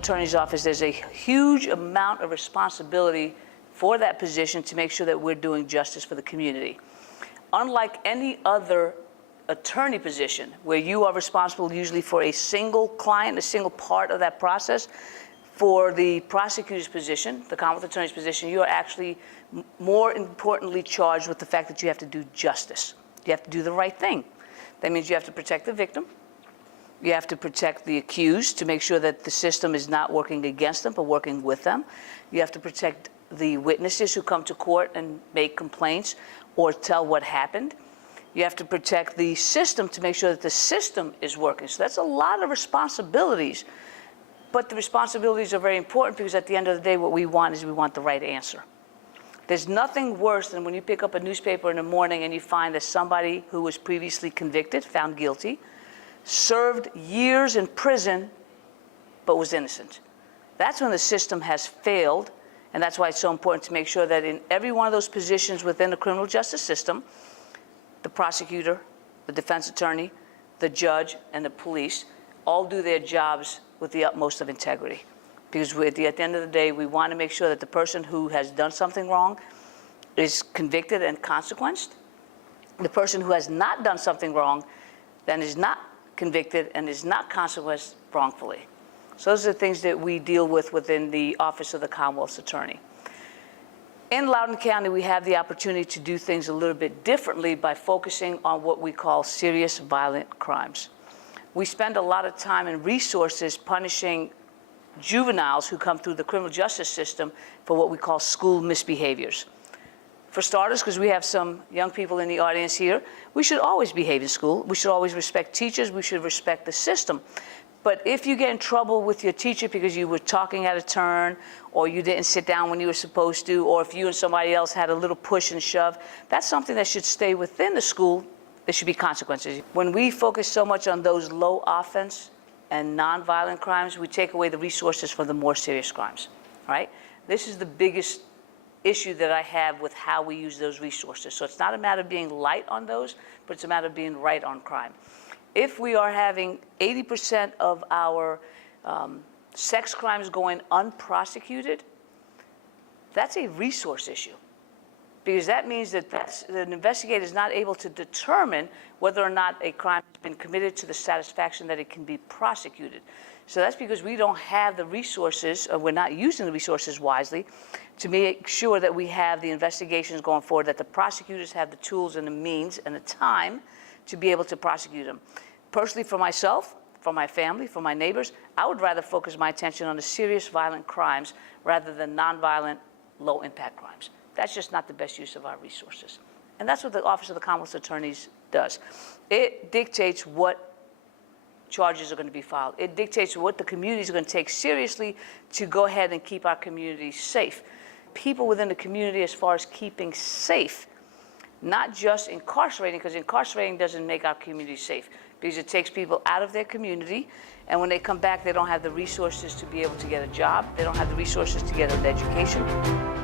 Attorney's Office, there's a huge amount of responsibility for that position to make sure that we're doing justice for the community. Unlike any other attorney position, where you are responsible usually for a single client, a single part of that process, for the prosecutor's position, the Commonwealth Attorney's position, you are actually more importantly charged with the fact that you have to do justice. You have to do the right thing. That means you have to protect the victim. You have to protect the accused to make sure that the system is not working against them, but working with them. You have to protect the witnesses who come to court and make complaints or tell what happened. You have to protect the system to make sure that the system is working. So that's a lot of responsibilities. But the responsibilities are very important because at the end of the day, what we want is we want the right answer. There's nothing worse than when you pick up a newspaper in the morning and you find that somebody who was previously convicted, found guilty, served years in prison, but was innocent. That's when the system has failed, and that's why it's so important to make sure that in every one of those positions within the criminal justice system, the prosecutor, the defense attorney, the judge, and the police all do their jobs with the utmost of integrity. Because at the end of the day, we want to make sure that the person who has done something wrong is convicted and consequenced. The person who has not done something wrong then is not convicted and is not consequenced wrongfully. So those are the things that we deal with within the Office of the Commonwealth's Attorney. In Loudoun County, we have the opportunity to do things a little bit differently by focusing on what we call serious violent crimes. We spend a lot of time and resources punishing juveniles who come through the criminal justice system for what we call school misbehaviors. For starters, because we have some young people in the audience here, we should always behave in school. We should always respect teachers. We should respect the system. But if you get in trouble with your teacher because you were talking out of turn, or you didn't sit down when you were supposed to, or if you and somebody else had a little push and shove, that's something that should stay within the school. There should be consequences. When we focus so much on those low offense and nonviolent crimes, we take away the resources for the more serious crimes, right? This is the biggest issue that I have with how we use those resources. So it's not a matter of being light on those, but it's a matter of being right on crime. If we are having 80% of our sex crimes going unprosecuted, that's a resource issue. Because that means that an investigator is not able to determine whether or not a crime has been committed to the satisfaction that it can be prosecuted. So that's because we don't have the resources, or we're not using the resources wisely to make sure that we have the investigations going forward, that the prosecutors have the tools and the means and the time to be able to prosecute them. Personally, for myself, for my family, for my neighbors, I would rather focus my attention on the serious violent crimes rather than nonviolent, low-impact crimes. That's just not the best use of our resources. And that's what the Office of the Commonwealth's Attorneys does. It dictates what charges are going to be filed. It dictates what the community is going to take seriously to go ahead and keep our community safe. People within the community, as far as keeping safe, not just incarcerating, because incarcerating doesn't make our community safe, because it takes people out of their community, and when they come back, they don't have the resources to be able to get a job. They don't have the resources to get an education.